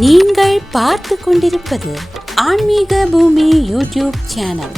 நீங்கள் பார்த்து கொண்டிருப்பது ஆன்மீக பூமி யூடியூப் சேனல்.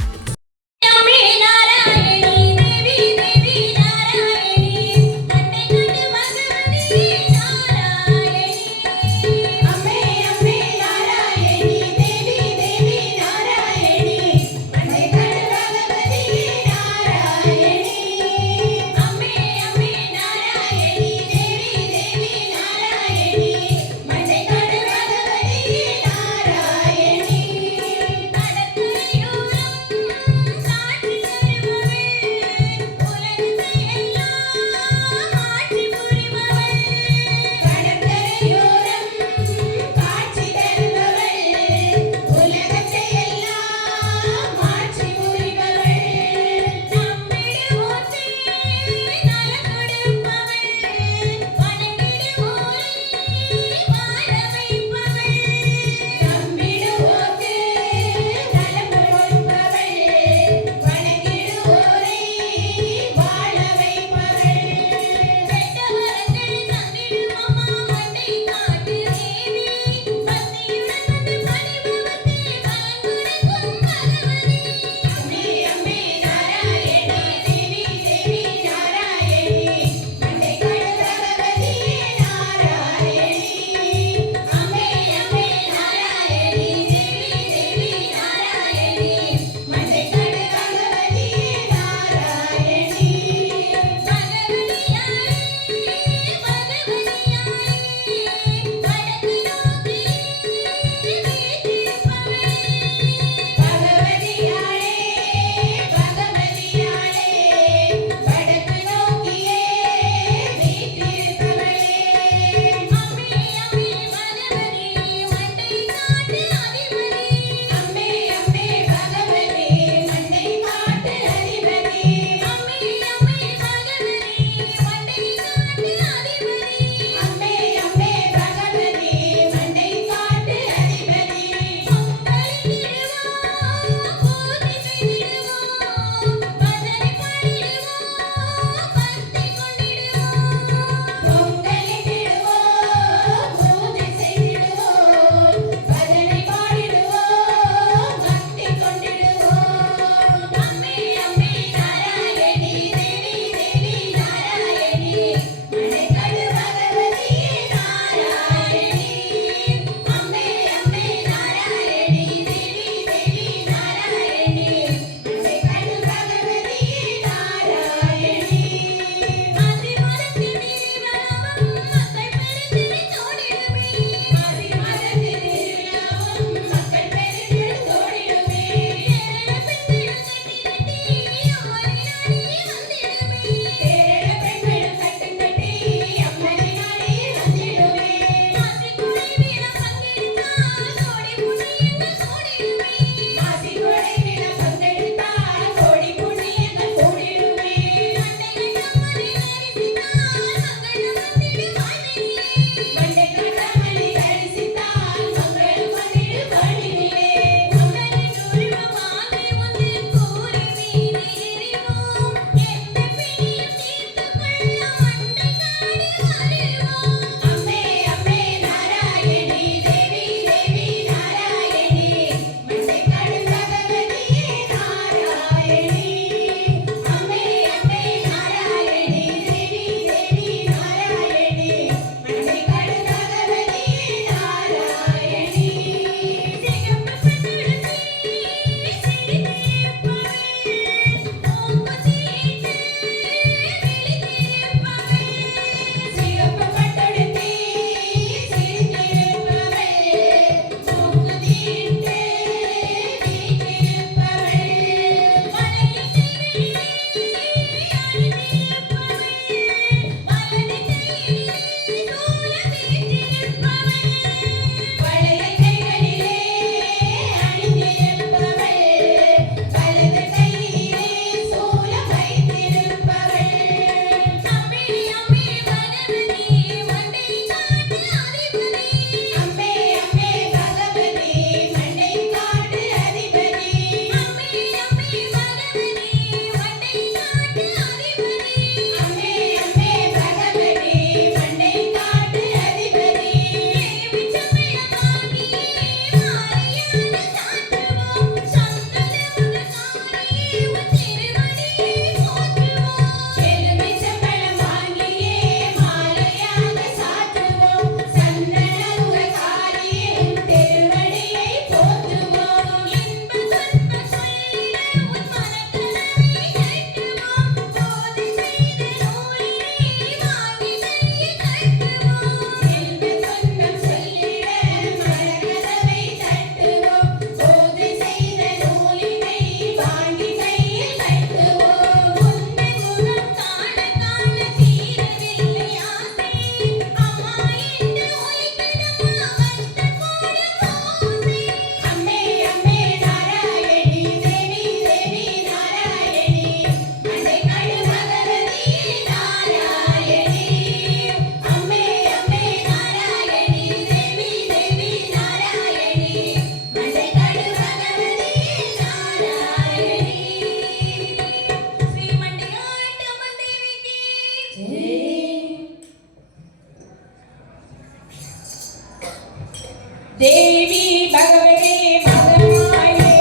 தேவி பகவதே மகமாயே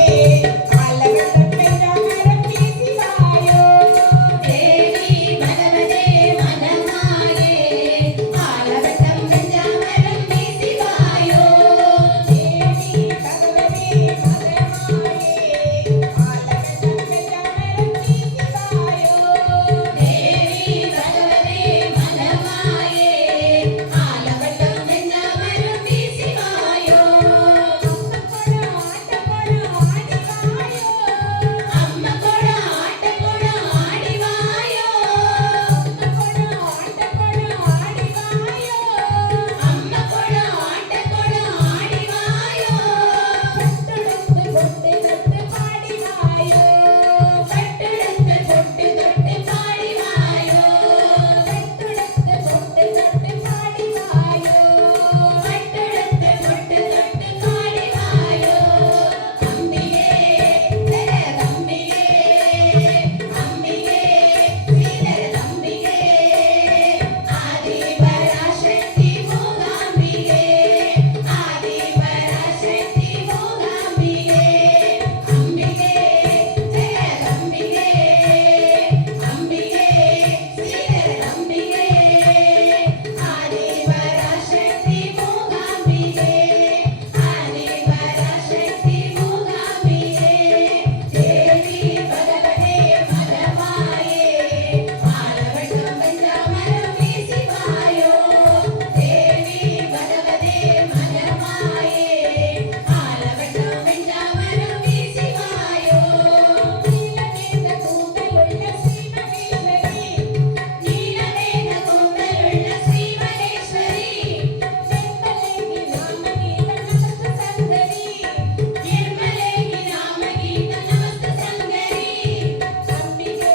ஆலவட்டம் வென்ற மரம் வீசிவாயோ தேவி பகவதே மகமாயே ஆலவட்டம் வென்ற மரம் வீசிவாயோ தேவி பகவதே மகமாயே ஆலவட்டம் வென்ற மரம் வீசிவாயோ தேவி பகவதே மகமாயே ஆலவட்டம் வென்ற மரம் வீசிவாயோ அம்ம கூட ஆட்ட கூட ஆடி வாயோ அம்ம கூட ஆட்ட கூட ஆடி வாயோ பட்டெடுத்து தொட்டு தொட்டு பாடி வாயோ பட்டெடுத்து தொட்டு தொட்டு பாடி வாயோ பட்டெடுத்து தொட்டு தொட்டு பாடி வாயோ பட்டெடுத்து தொட்டு தொட்டு பாடி வாயோ அம்பிகே ஜெகதம்பிகே அம்பிகே ஸ்ரீதரதம்பிகே ஆதி பராசக்தி மூகாம்பிகே ஆதி பராசக்தி மூகாம்பிகே அம்பிகே ஜெகதம்பிகே அம்பிகே ஸ்ரீதரதம்பிகே ஆதி பராசக்தி மூகாம்பிகே ஆதி பராசக்தி மூகாம்பிகே தேவி பகவதே மகமாயே ஆலவட்டம் வென்ற மரம் வீசிவாயோ தேவி பகவதே மகமாயே ஆலவட்டம் வென்ற மரம் வீசிவாயோ நீலமேக கூந்தலுள்ள ஸ்ரீமகேஸ்வரி நீலமேக கூந்தலுள்ள ஸ்ரீமகேஸ்வரி நிர்மலேகி நாமகீத நமஸ்த சங்கரி நிர்மலேகி நாமகீத நமஸ்த சங்கரி அம்பிகே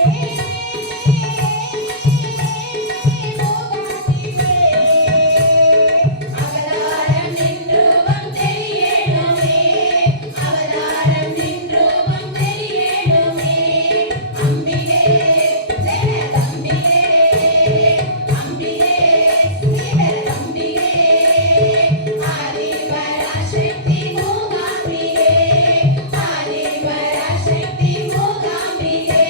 அவதாரம் நின்றூபம் தெரியணுமே அவதாரம் நின்றூபம் தெரியணுமே அம்பிகே ஜெகதம்பிகே அம்பிகே ஸ்ரீதரதம்பிகே ஆதி பராசக்தி மூகாம்பிகே ஆதி பராசக்தி மூகாம்பிகே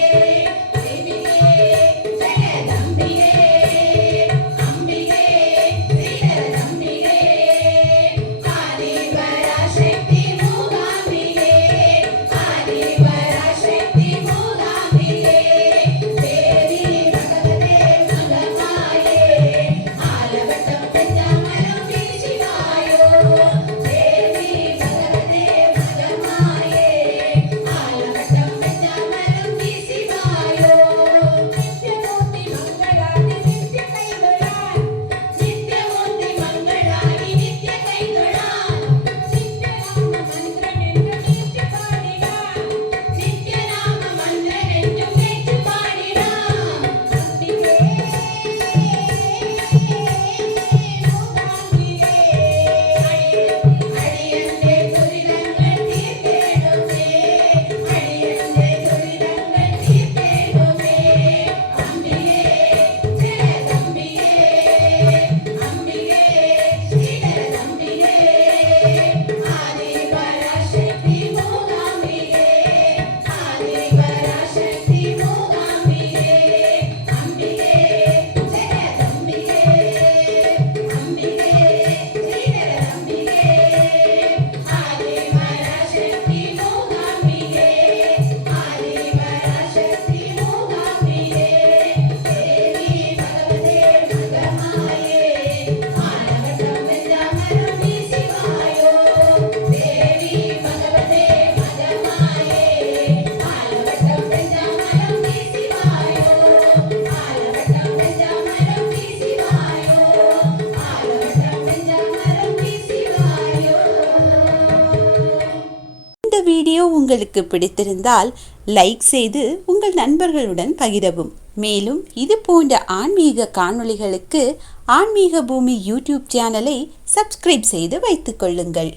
அம்பிகே ஜெகதம்பிகே அம்பிகே ஸ்ரீதரதம்பிகே ஆதி பராசக்தி மூகாம்பிகே ஆதி பராசக்தி மூகாம்பிகே தேவி பகவதே மகமாயே ஆலவட்டம் வென்ற மரம் வீசிவாயோ தேவி பகவதே மகமாயே ஆலவட்டம் வென்ற மரம் வீசிவாயோ நித்யமூர்த்தி மங்களாதி நித்ய கைதொழான் நித்யமூர்த்தி மங்களாதி நித்ய கைதொழான் நித்யநாம மந்திரம் என்று பேச்சு பாடினான் அம்பிகே மூகாம்பிகே அடியந்தே துரிதங்கள் தீர்த்தேனுமே அடியந்தே துரிதங்கள் தீர்த்தேனுமே அம்பிகே ஜெகதம்பிகே அம்பிகே ஸ்ரீதரதம்பிகே ஆதி பராசக்தி மூகாம்பிகே ஆதி பராசக்தி மூகாம்பிகே அம்பிகே ஜெகதம்பிகே அம்பிகே ஸ்ரீதரதம்பிகே ஆதி பராசக்தி மூகாம்பிகே ஆதி பராசக்தி மூகாம்பிகே தேவி பகவதே மகமாயே ஆலவட்டம் வென்ற மரம் வீசிவாயோ தேவி பகவதே மகமாயே ஆலவட்டம் வென்ற மரம் வீசிவாயோ ஆலவட்டம் வென்ற மரம் வீசிவாயோ ஆலவட்டம் வென்ற மரம் வீசிவாயோ. இந்த வீடியோ உங்களுக்கு பிடித்திருந்தால் லைக் செய்து உங்கள் நண்பர்களுடன் பகிரவும். மேலும் இது போன்ற ஆன்மீக காணொளிகளுக்கு ஆன்மீக பூமி யூடியூப் சேனலை சப்ஸ்கிரைப் செய்து வைத்துக் கொள்ளுங்கள்.